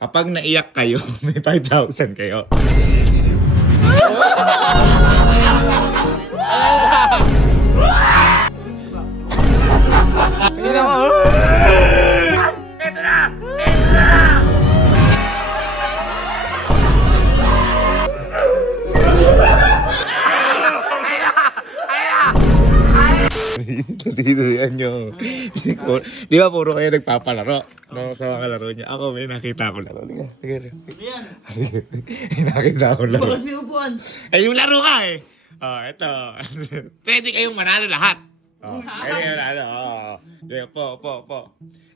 Kapag naiyak kayo, may 5,000 kayo. Ito na! Dito yan yung... Di ba puro kayo nagpapalaro? No, sa mga laro niya. Ako may nakita ko laro. May nakita ko laro. Bakit may upuan? Eh, yung laro ka eh. Oh, ito. Pwede kayong manalo lahat. Oh, pwede kayong manalo. Oh. Yeah, po.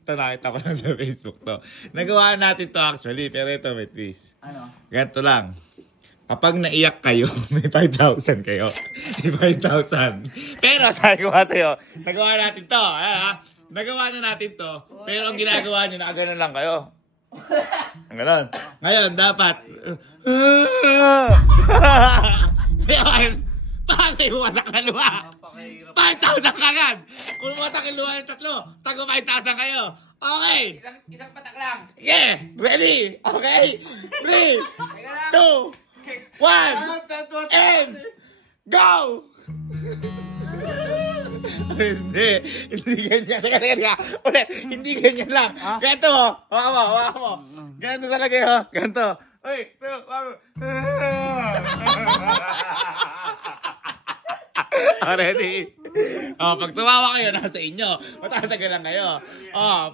Ito nakita ko lang sa Facebook to. Nagawa natin to actually, pero ito may twist. Ano? Ganito lang. Kapag naiyak kayo, may 5,000 kayo. May 5,000. Pero sabi ko nga sa'yo, nagawa natin to. Ayan ha. Nagawa na natin to. Pero ang ginagawa nyo, nakaganon lang kayo. Ganon. Ngayon, dapat... Ngayon, paano yung watak na luha? 5,000 kagad! Kung watak yung luha ng 3, tago 5,000 kayo. Okay! Isang patak lang. Yeah! Ready? Okay? 3, 2, 1, and go! Hindi ganyan. Teka. Ulit, hindi ganyan lang. Ganito mo. Hawa mo. Ganito talaga yun. Ganito. Uy, 2, 1. Ready? Pag tumawa kayo, nasa inyo. Matatagal lang kayo.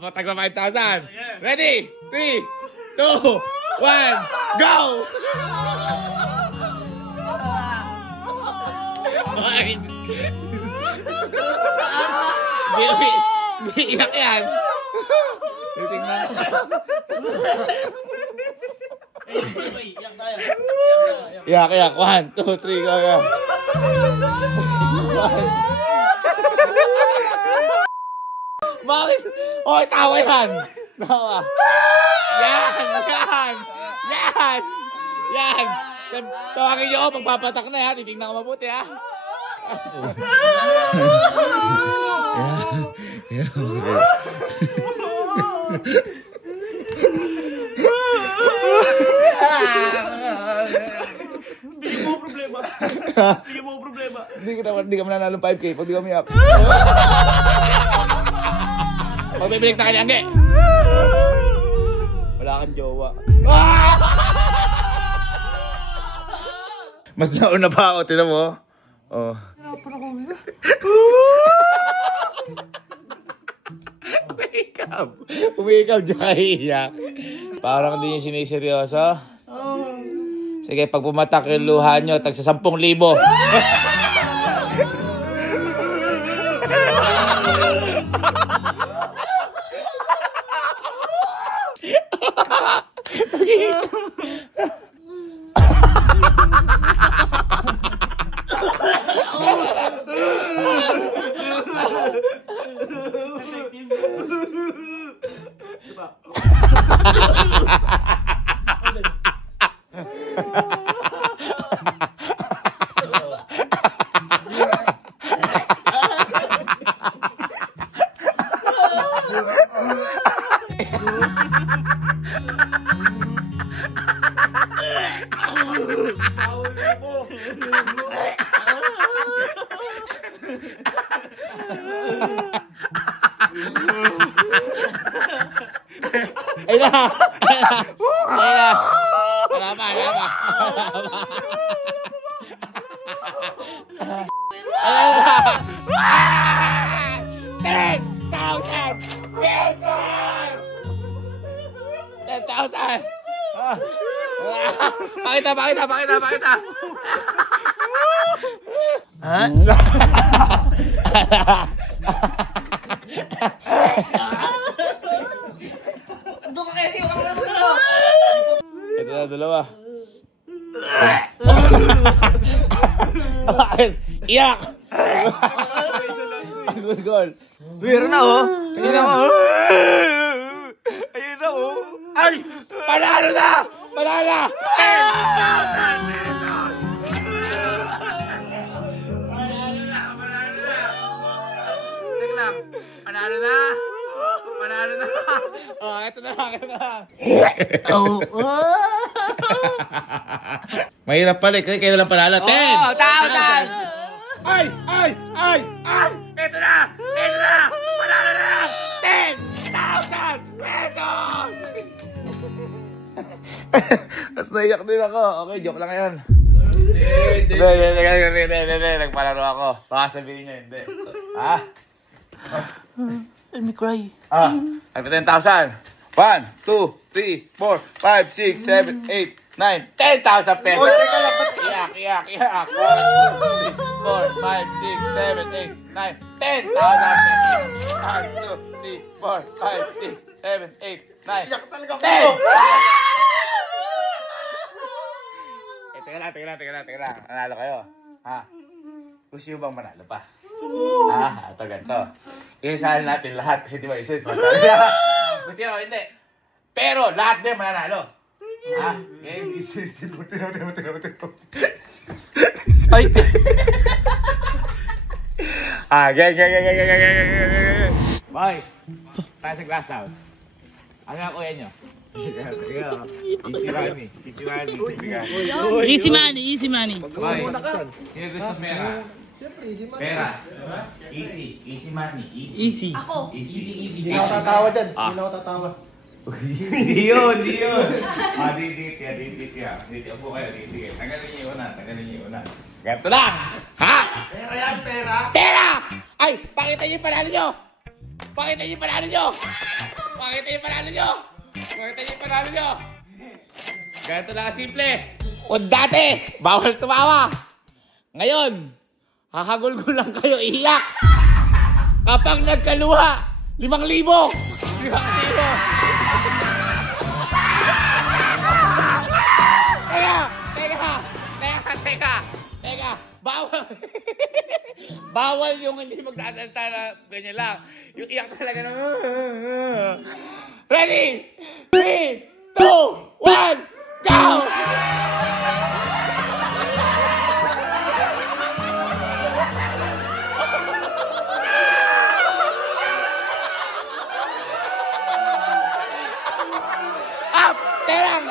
Patagpa 5,000. Ready? 3, 2, 1, go! Ay! Di iyak yan. Titingnan. Iyak. 1, 2, 3, go. Bakit? Oy, tawa yan. Tawa. Yan. Tawagin niyo ako, magpapatak na ha. Titingnan ko mabuti ha. Bigyan mo problema. Hindi ka mananalo 5K pag di ka umiyak. Magbibilik na kanya, Angge. Wala kang jowa. Mas nauna pa ako, tinan mo. Oh. Umikap dyan kahiyak. Parang hindi niya siniseryoso. Sige, pag pumatak yung luha nyo, tag sa 10,000. Ayun na. Wala pa. 10,000 pesos! 10,000! Pakita! Ha? Doon ka kasi, huwag ka naman ano. Ito na, dalawa. Iyak! Gol. Meron na oh. Ayun na oh. Ay! Panalo na! Panalo na! Oh, ito na lang, ito na lang. Mahirap pala, kayo lang panalo. 10! Oh, thousand! Ay! Ito na! Panalo na lang! 10,000 pesos! Mas naiyak din ako. Okay, joke lang yan. Hindi. Nagpalaro ako. Baka sabihin niya, hindi. Ha? Let me cry. Ang 10,000. 1, 2, 3, 4, 5, 6, 7, 8, 9, 10,000 pesos. Iyak. 1, 2, 3, 4, 5, 6, 7, 8, 9, 10,000 pesos. 1, 2, 3, 4, 5, 6, 7, 8, 9, Iyak talaga 10! ako. Teka lang. Nanalo kayo. Ha? Gusto nyo bang manalo pa? Ito ganito. Isasahan natin lahat kasi di ba isa is matalo. Gusto nyo, hindi. Pero lahat din mananalo. Ngayon, tino. Ay! Gang. Boy, tayo sa glass house. Ano ang kuya nyo? Easy money. Boy, sino gusto pera? Siyempre, easy man. Pera. Easy money. Easy. Ako. Easy. Hindi na ako tatawa dyan. Hindi na ako tatawa. Hindi yun. Dito po kayo. Tanggalin niyo yung una. Ganito lang. Ha? Pera yan, pera. Pera! Ay, pakita niyo yung panalo nyo. Ganito lang simple. Kung dati, bawal tumawa. Ngayon, hahagulgul lang kayo iiyak. Kapag nagkaluha, 5,000. 5,000. Teka. Bawal yung hindi magsasalita na ganyan lang. Yung iyak talaga na. Ready? 3, 2, 1, go! Up! Teka lang.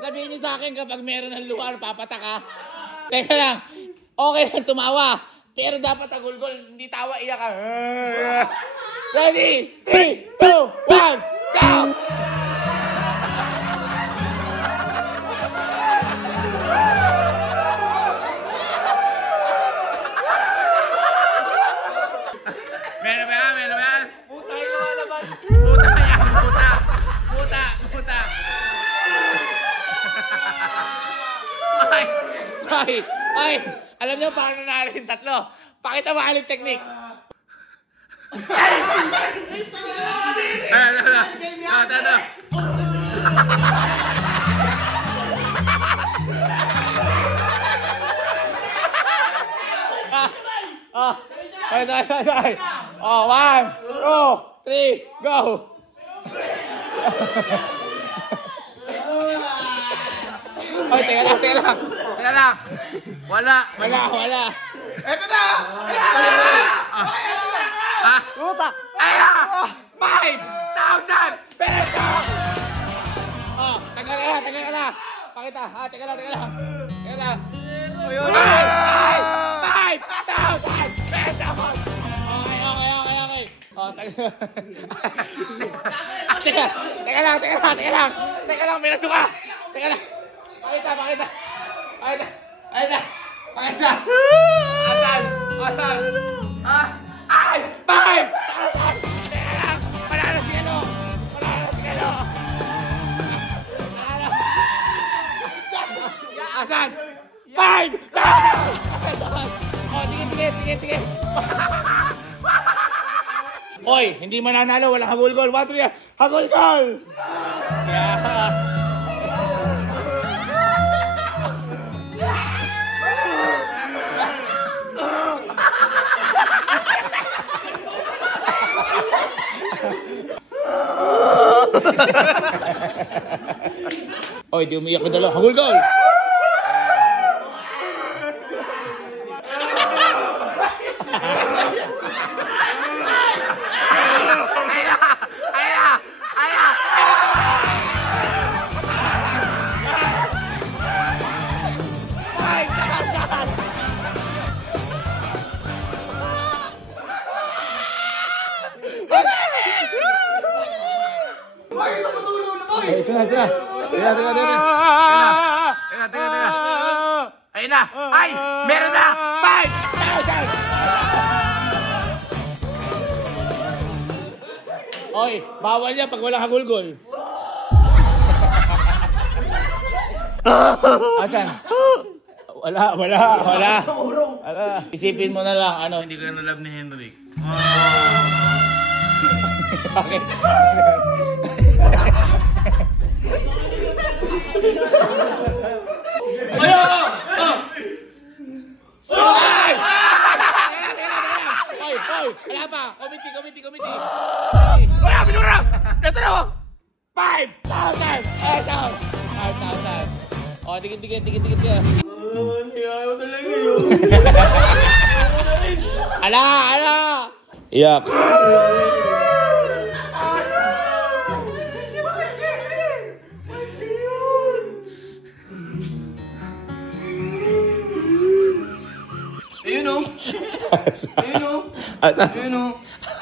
Sabihin niyo sa akin kapag meron ng luha, papatak ha. Teka lang. Okay lang tumawa. Pero dapat agulgol. Hindi tawa, iyak ka. Ready? 3, 2, 1, go! Meron ba yan? Puta yung lumalabas. Puta yan, puta. Ay, alam niyo paano nanalo yung tatlo? Pakita mo aling technique. Ano. Ay. 1, 2, 3, go! Ay, teka lang. Wala. Eto na! Puta! 5,000 pesos! Tagal ka na. Pakita. Teka lang. 5,000 pesos! Okay. Teka lang, may nasuka. Teka lang. Pakita. Asan? Ay! 5,000! Teka lang! Panalo si Kalo! Asan? 5,000! Oh, sige. Hoy, hindi mananalo, walang hagulgol. 1, 2, 3, hagulgol! Yeah. Oy, di umiyak na dalawa. Hagulgol! Ay, ito na. Teka. Ayun na. Ay, meron na. 5,000. Oy, bawal yan pag walang hagulgol. Asan? Wala. Isipin mo na lang, ano, hindi ka na love ni Henrik. Bakit? Oy! Wala pa! Committee! Wala! Binura! Ito na mo! 5,000! O, dikit ka. Ayaw talaga yun. Ala! Iyak. Ayun o.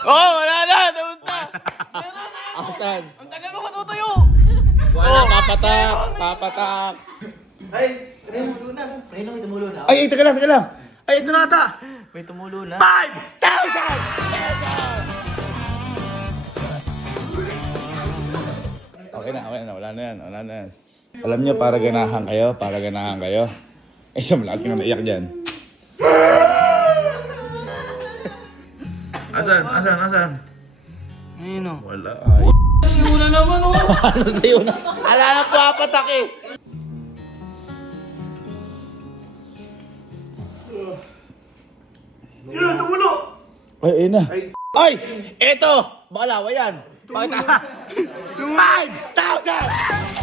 Oh, wala na! Tawad na! Asan? Ang tagal mo matutuyo. Wala, papatak. Ay, tumulo na. Ayun o, may tumulo na. Ay, taga lang. Ay, ito na ata. May tumulo na. 5,000! Okay na. Wala na yan. Alam nyo, para ganahan kayo. Eh, siya, malakas ka na naiyak dyan. Asan? Ayun o. Wala. Ayun na naman o. Ano sa'yo na? Ala na po, apatak eh. Yun, tumulo. Ay, ayun na. Ay! Eto! Baka lawa yan. Bakit na? 5,000!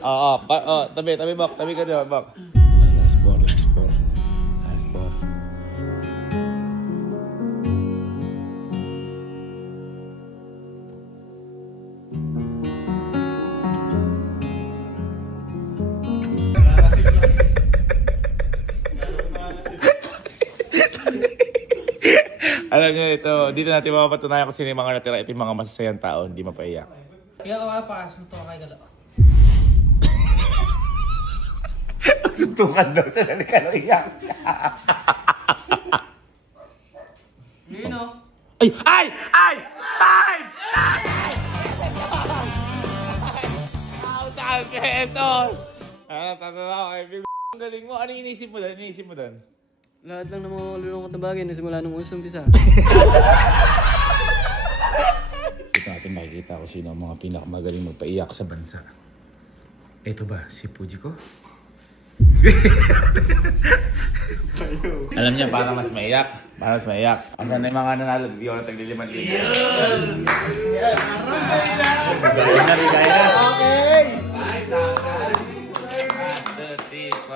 Oo, tabi ka doon, Bok. Last four. Alam niyo ito, dito natin mapapatunayan kung sino yung mga natira. Ito yung mga masasayang tao, hindi mapaiyak. Kaya ka pakasunto kay Galaw. Suntukan daw sila ni Kalo iyak. Ayun o. Ay! 5,000 pesos! Ang galing mo. Ano inisip mo doon? Lahat lang ng mga malulungkot na bagay na simula nung umpisa. Ito natin makikita kung sino ang mga pinakamagaling magpaiyak sa bansa. Ito ba, si Fujiko? Alam niya, para mas maiyak. Asan na yung mga nanalo? Hindi ako natagliliman dito. Okay!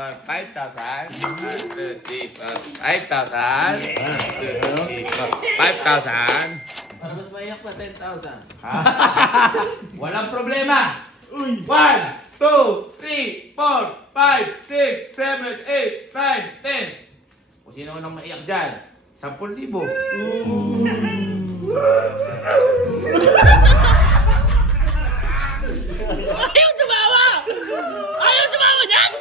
5,000. Para mas maiyak pa, 10,000. Walang problema. 1, 2, 3, 4, 5, 6, 7, 8, 9, 10. Kung sino nang maiyak dyan, 10,000. Ayaw tumawa dyan!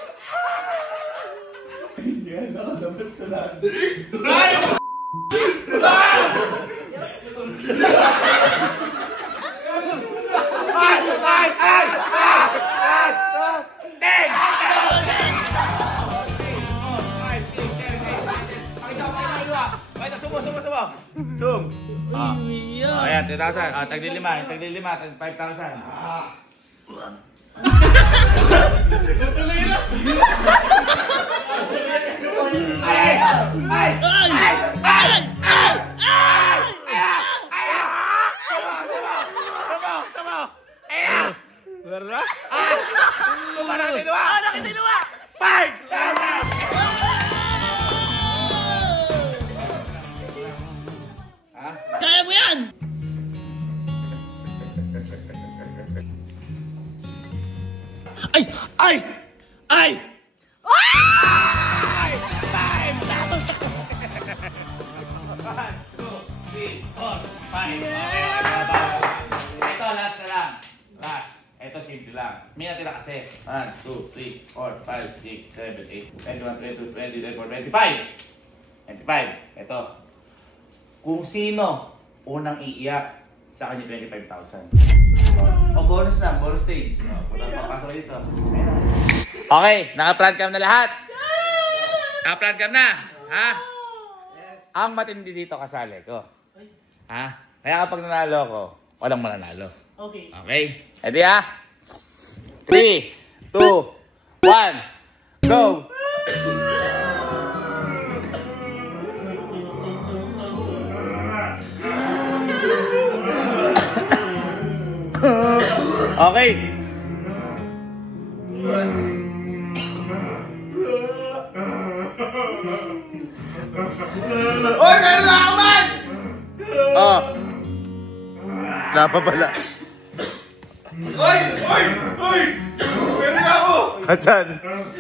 Zoom. Ayan, 10,000. Tagli-5,000. 5,000. Nakitinuwa! 5,000! Kaya mo yan! Ay! 5,000! 1, 2, 3, 4, 5. simple lang. May natira kasi. 1, 2, 3, 4, 5, 6, 7, 8, 21, 22, 23, 24, 25. 25. Ito. Kung sino unang iiyak sa kanya 25,000. O, bonus lang. Bonus stage. Wala papasok dito. Okay. Naka-front cam na lahat. Naka-front cam na. Ha? Ang matindi dito kasali ko. Ha? Kaya kapag nanalo ko, walang mananalo. Okay. Okay? Ready ha? 3, 2, 1, go! Okay. Oy, meron na ako man! Oh. Wala pa pala. Oy! Oy! Oy! Meron na ako! Hasan. 25!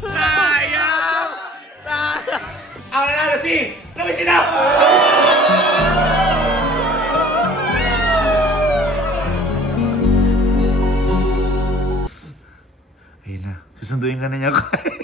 Sayang! Ang nanalo si Luis Sina! Ayun na. Susunduin ka na niya ako.